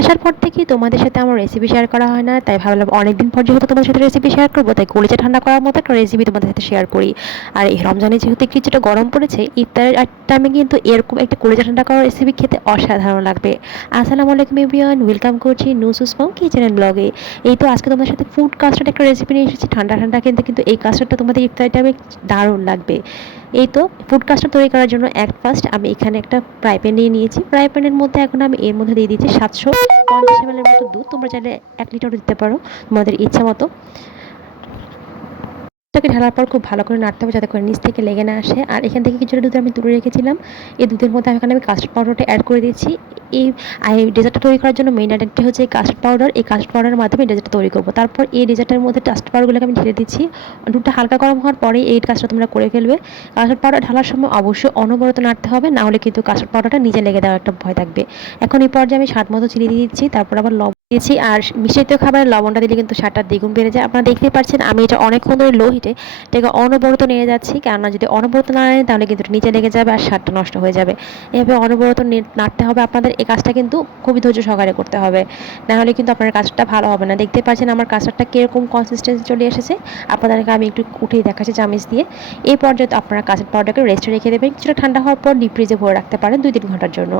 আসার পর থেকে তোমাদের সাথে আমার রেসিপি শেয়ার করা হয় না, তাই ভাবলাম অনেকদিন পর যেহেতু তোমাদের সাথে রেসিপি শেয়ার করবো, তাই কলিজা ঠান্ডা করার মতো একটা রেসিপি তোমাদের সাথে শেয়ার করি। আর এই রমজানে যেহেতু কিছুটা গরম পড়েছে, ইফতারের টাইমে কিন্তু এরকম একটা কলিজা ঠান্ডা করার রেসিপি খেতে অসাধারণ লাগবে। আসসালামু আলাইকুম এভরিওয়ান, ওয়েলকাম করছি নুসুস ফ্রম কিচেন অ্যান্ড ব্লগে। এই তো আজকে তোমাদের সাথে ফুড কাস্টার্ড একটা রেসিপি নিয়ে এসেছি, ঠান্ডা ঠান্ডা কিন্তু এই কাস্টার্ডটা তোমাদের ইফতারের টাইমে দারুণ লাগবে। এই তো ফুড কাস্টার্ড তৈরি করার জন্য ফার্স্ট আমি এখানে একটা ফ্রাই প্যান নিয়ে নিয়েছি। ফ্রাই প্যানের মধ্যে এখন আমি এর মধ্যে দিয়ে দিচ্ছি 750 ml এর মতো দুধ। তোমরা চাইলে 1 লিটারও দিতে পারো, তোমাদের ইচ্ছা মতো। এটাকে ঢালার পর খুব ভালো করে নাড়তে হবে যাতে করে নিচ থেকে লেগে না আসে। আর এখান থেকে কিছুটা দুধ আমি তুলে রেখেছিলাম। এই দুধের মধ্যে এখানে আমি কাস্টার্ড পাউডারটা অ্যাড করে দিচ্ছি। এই ডেজার্টটা তৈরি করার জন্য মেইন আইটেমটা হচ্ছে এই কাস্টার্ড পাউডার। এই কাস্টার্ড পাউডারের মাধ্যমে ডেজার্টটা তৈরি করবো। তারপর এই ডেজার্টের মধ্যে কাস্টার্ড পাউডারগুলোকে আমি ঢেলে দিচ্ছি। দুধটা হালকা গরম হওয়ার পরেই এই কাজটা তোমরা করে ফেলবে। কাস্টার্ড পাউডার ঢালার সময় অবশ্যই অনবরত নাড়তে হবে, না হলে কিন্তু কাস্টার্ড পাউডারটা নিচে লেগে দেওয়ার একটা ভয় থাকবে। এখন এই পর্যায়ে আমি স্বাদ মতো চিনি দিয়ে দিচ্ছি, তারপর আবার লবণ দিয়েছি। আর মিশ্রিত খাবারের লবণটা দিলে কিন্তু স্বাদটা দ্বিগুণ বেড়ে যায়। আপনারা দেখতেই পাচ্ছেন আমি এটা অনেকক্ষণ ধরে লো হিটে এটাকে অনবরত নিয়ে যাচ্ছি, কেননা যদি অনবরত না নেয় তাহলে কিন্তু নিচে লেগে যাবে আর স্বাদটা নষ্ট হয়ে যাবে। এভাবে অনবরত নাড়তে হবে আপনাদের। এই কাজটা কিন্তু খুবই ধৈর্য সহকারে করতে হবে, না হলে কিন্তু আপনার কাজটা ভালো হবে না। দেখতে পাচ্ছেন আমার কাজটা কীরকম কনসিস্টেন্সি চলে এসেছে। আপনাদেরকে আমি একটু উঠেই দেখাচ্ছি চামচ দিয়ে। এই পর্যায়ে আপনারা কাঁচের পাউডারটাকে রেস্টে রেখে দেবেন। কিছুটা ঠান্ডা হওয়ার পর ডিপ ফ্রিজে ভরে রাখতে পারেন 2-3 ঘন্টার জন্য।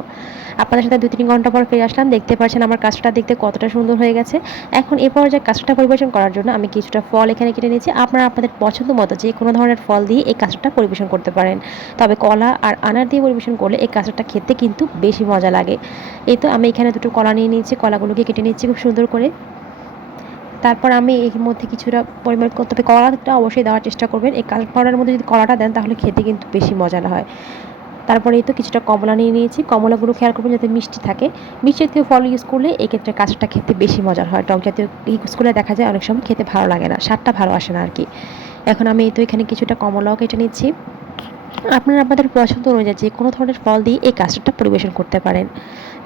আপনাদের সাথে 2-3 ঘন্টা পর ফিরে আসলাম। দেখতে পাচ্ছেন আমার কাজটা দেখতে কতটা সুন্দর হয়ে গেছে। এখন এই পর্যায়ে কাজটা পরিবেশন করার জন্য আমি কিছুটা ফল এখানে কেটে নিয়েছি। আপনারা আপনাদের পছন্দ মতো যে কোনো ধরনের ফল দিয়ে এই কাজটা পরিবেশন করতে পারেন, তবে কলা আর আনার দিয়ে পরিবেশন করলে এই কাজটা খেতে কিন্তু বেশি মজা লাগে। এই তো আমি এখানে দুটো কলা নিয়ে নিয়েছি, কলাগুলোকে কেটে নিচ্ছি খুব সুন্দর করে। তারপর আমি এর মধ্যে কিছুটা পরিমাণ করতে হবে, কলাটা অবশ্যই দেওয়ার চেষ্টা করবেন। এই কাস্টার্ড পাউডারের মধ্যে যদি কলাটা দেন তাহলে খেতে কিন্তু বেশি মজা হয়। তারপরে এই তো কিছুটা কমলা নিয়ে নিয়েছি। কমলাগুলো খেয়াল করবেন যাতে মিষ্টি থাকে। মিষ্টি জাতীয় ফল ইউজ করলে এক্ষেত্রে কাঁচাটা খেতে বেশি মজার হয়। টক জাতীয় ইউজ করলে দেখা যায় অনেক সময় খেতে ভালো লাগে না, স্বাদটা ভালো আসে না আর কি। এখন আমি এই তো এখানে কিছুটা কমলাও কেটে নিচ্ছি। আপনারা আপনাদের পছন্দ অনুযায়ী যে কোনো ধরনের ফল দিয়ে এই কাস্টার্ডটা পরিবেশন করতে পারেন,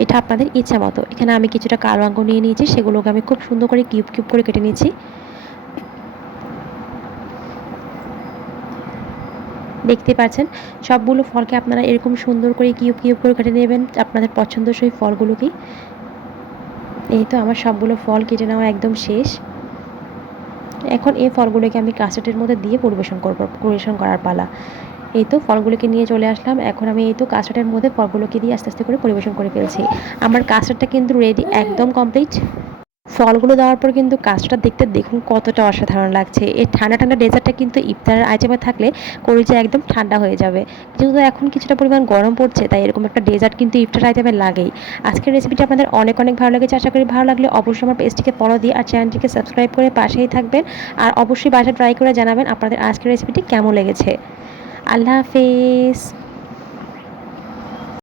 এটা আপনাদের ইচ্ছা মতো। এখানে আমি কিছুটা কালো আঙ্গুর নিয়ে নিয়েছি, সেগুলোকে আমি খুব সুন্দর করে কিউব কিউব করে কেটে নিয়েছি। দেখতে পাচ্ছেন সবগুলো ফলকে আপনারা এরকম সুন্দর করে কিউব কিউব করে কেটে নেবেন আপনাদের পছন্দসই ফলগুলোকে। এই তো আমার সবগুলো ফল কেটে নেওয়া একদম শেষ। এখন এই ফলগুলোকে আমি কাস্টার্ডের মধ্যে দিয়ে পরিবেশন করার পালা। এই তো ফলগুলোকে নিয়ে চলে আসলাম। এখন আমি এই তো কাস্টার্ডের মধ্যে ফলগুলোকে দিয়ে আস্তে আস্তে করে পরিবেশন করে ফেলছি। আমার কাস্টার্ডটা কিন্তু রেডি, একদম কমপ্লিট। ফলগুলো দেওয়ার পর কিন্তু কাজটা দেখতে দেখুন কতটা অসাধারণ লাগছে। এই ঠান্ডা ঠান্ডা ডেজার্টটা কিন্তু ইফতারের আইটেমে থাকলে কলিজা একদম ঠান্ডা হয়ে যাবে। যেহেতু এখন কিছুটা পরিমাণ গরম পড়ছে, তাই এরকম একটা ডেজার্ট কিন্তু ইফতার আইটেমে লাগেই। আজকের রেসিপিটা আপনাদের অনেক অনেক ভালো লেগেছে, আশা করি ভালো লাগলে অবশ্যই আমার পেজটিকে ফলো দিয়ে আর চ্যানেলটিকে সাবস্ক্রাইব করে পাশেই থাকবেন। আর অবশ্যই বাসায় ট্রাই করে জানাবেন আপনাদের আজকের রেসিপিটি কেমন লেগেছে। আল্লাহ হাফেজ।